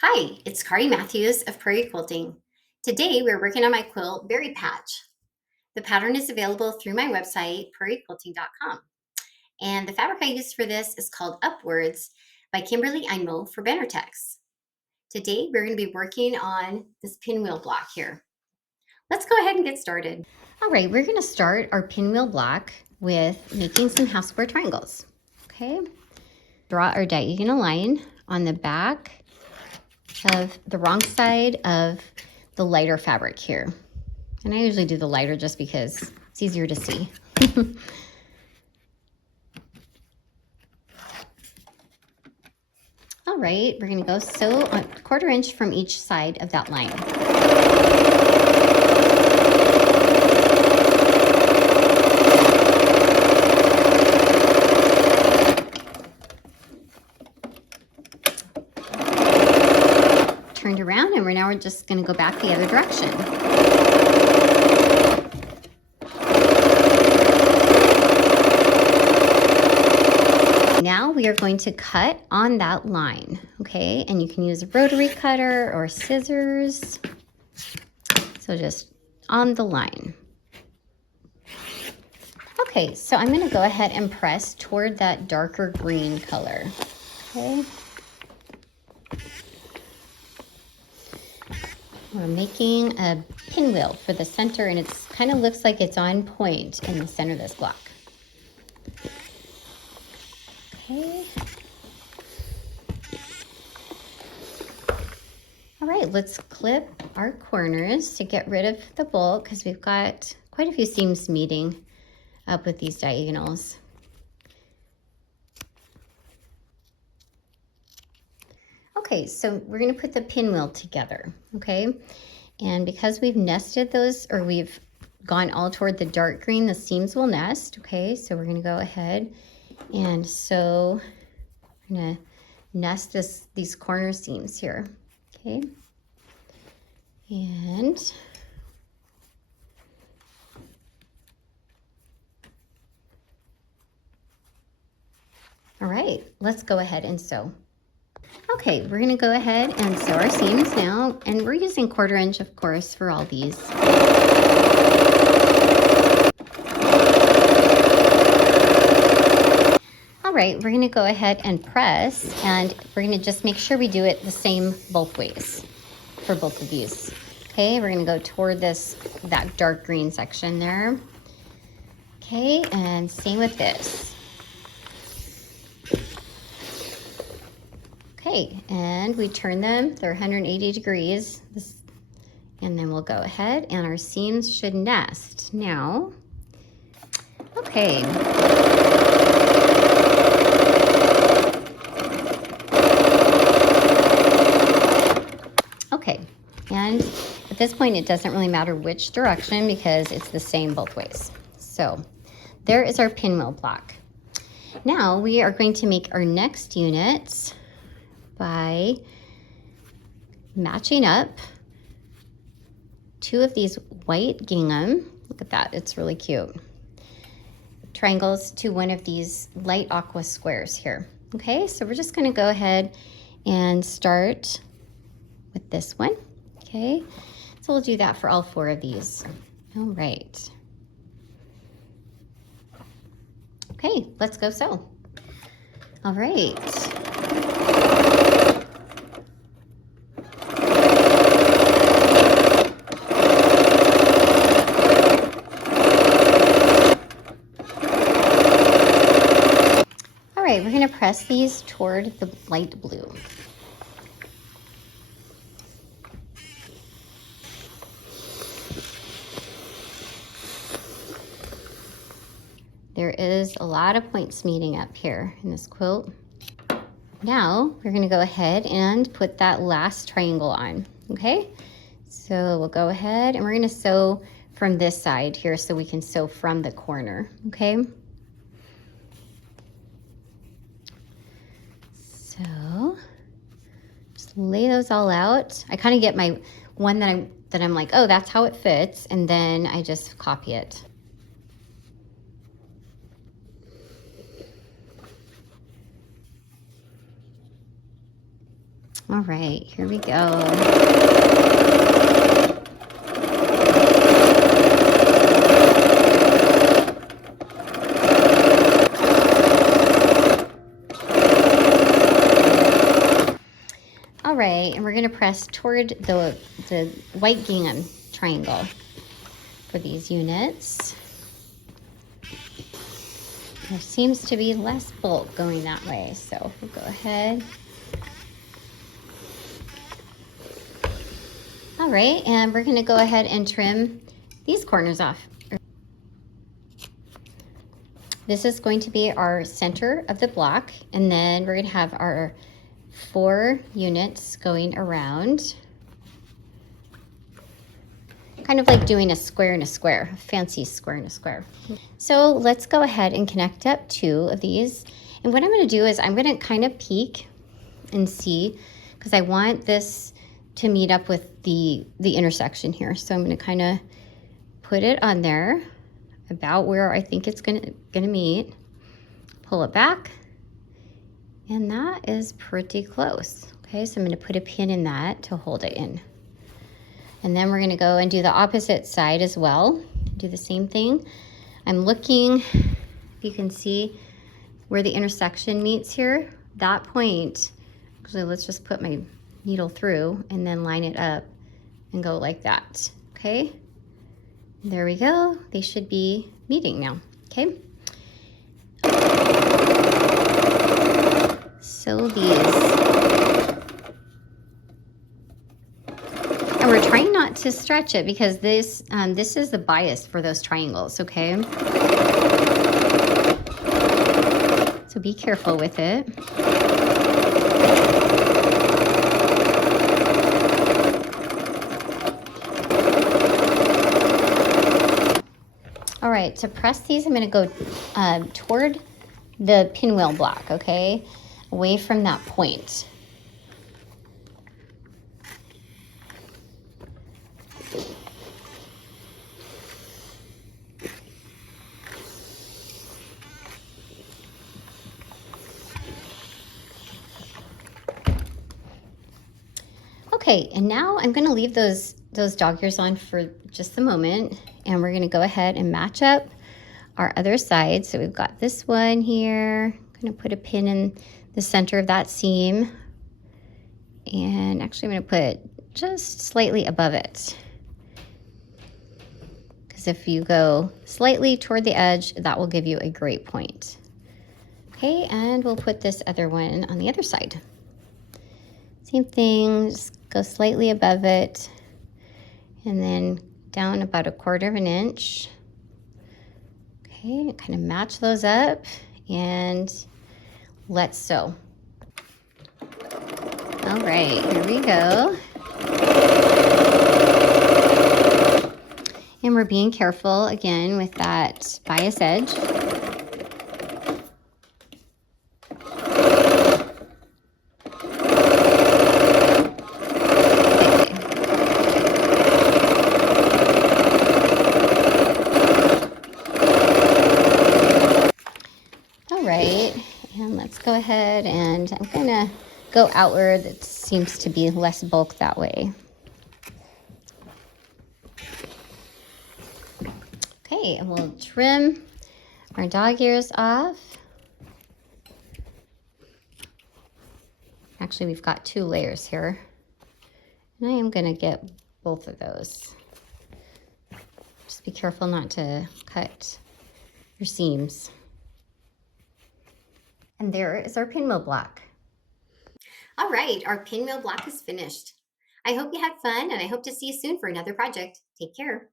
Hi, it's Kari Matthews of Prairie Quilting. Today we're working on my quilt Berry Patch. The pattern is available through my website, prairiequilting.com. And the fabric I used for this is called Upwards by Kimberly Einmo for Bannertex. Today we're going to be working on this pinwheel block here. Let's go ahead and get started. All right, we're going to start our pinwheel block with making some house square triangles. Okay, draw our diagonal line on the back of the wrong side of the lighter fabric here. And I usually do the lighter just because it's easier to see. All right, we're gonna go sew a 1/4 inch from each side of that line. Turned around, and we're just gonna go back the other direction. Now we are going to cut on that line, okay? And you can use a rotary cutter or scissors. So just on the line. Okay, so I'm gonna go ahead and press toward that darker green color, okay? We're making a pinwheel for the center, and it's kind of looks like it's on point in the center of this block. Okay. All right, let's clip our corners to get rid of the bulk because we've got quite a few seams meeting up with these diagonals. Okay, so we're gonna put the pinwheel together, okay? And because we've nested those, or we've gone all toward the dark green, the seams will nest, okay? So we're gonna go ahead and sew, I'm gonna nest these corner seams here, okay? And all right, let's go ahead and sew. Okay, we're gonna go ahead and sew our seams now, and we're using 1/4 inch, of course, for all these. All right, we're gonna go ahead and press, and we're gonna just make sure we do it the same both ways for both of these. Okay, we're gonna go toward that dark green section there. Okay, and same with this. Okay, and we turn them, they're 180 degrees. And then we'll go ahead, and our seams should nest. Now, okay. Okay, and at this point, it doesn't really matter which direction because it's the same both ways. So there is our pinwheel block. Now we are going to make our next units by matching up 2 of these white gingham. Look at that, it's really cute. Triangles to 1 of these light aqua squares here. Okay, so we're just gonna go ahead and start with this one. Okay, so we'll do that for all 4 of these. All right. Okay, let's go sew. All right. All right, we're gonna press these toward the light blue. There is a lot of points meeting up here in this quilt. Now we're gonna go ahead and put that last triangle on, okay? So we'll go ahead and we're gonna sew from this side here so we can sew from the corner, okay? So just lay those all out. I kind of get my one that I'm like, oh, that's how it fits, and then I just copy it. All right, here we go. All right, and we're gonna press toward the white gingham triangle for these units. There seems to be less bulk going that way, so we'll go ahead. All right, and we're gonna go ahead and trim these corners off. This is going to be our center of the block, and then we're gonna have our 4 units going around. Kind of like doing a square in a square, a fancy square in a square. So let's go ahead and connect up 2 of these. And what I'm gonna do is I'm gonna kind of peek and see, because I want this to meet up with the intersection here. So I'm gonna kind of put it on there about where I think it's gonna meet. Pull it back, and that is pretty close. Okay, so I'm gonna put a pin in that to hold it in. And then we're gonna go and do the opposite side as well. Do the same thing. I'm looking, if you can see where the intersection meets here, that point, actually let's just put my needle through and then line it up and go like that, okay? There we go, they should be meeting now, okay? So and we're trying not to stretch it because this is the bias for those triangles, okay? So be careful with it. All right, to press these, I'm gonna go toward the pinwheel block, okay? Away from that point. Okay, and now I'm gonna leave those dog ears on for just a moment, and we're gonna go ahead and match up our other side. So we've got this one here. I'm gonna put a pin in the center of that seam, and actually I'm gonna put just slightly above it, because if you go slightly toward the edge, that will give you a great point. Okay, and we'll put this other one on the other side. Same thing, just go slightly above it, and then down about 1/4 of an inch. Okay, kind of match those up, and let's sew. All right, here we go. And we're being careful again with that bias edge. And let's go ahead, and I'm gonna go outward. It seems to be less bulk that way. Okay, and we'll trim our dog ears off. Actually, we've got 2 layers here, and I am gonna get both of those. Just be careful not to cut your seams. And there is our pinwheel block. All right, our pinwheel block is finished. I hope you had fun, and I hope to see you soon for another project. Take care.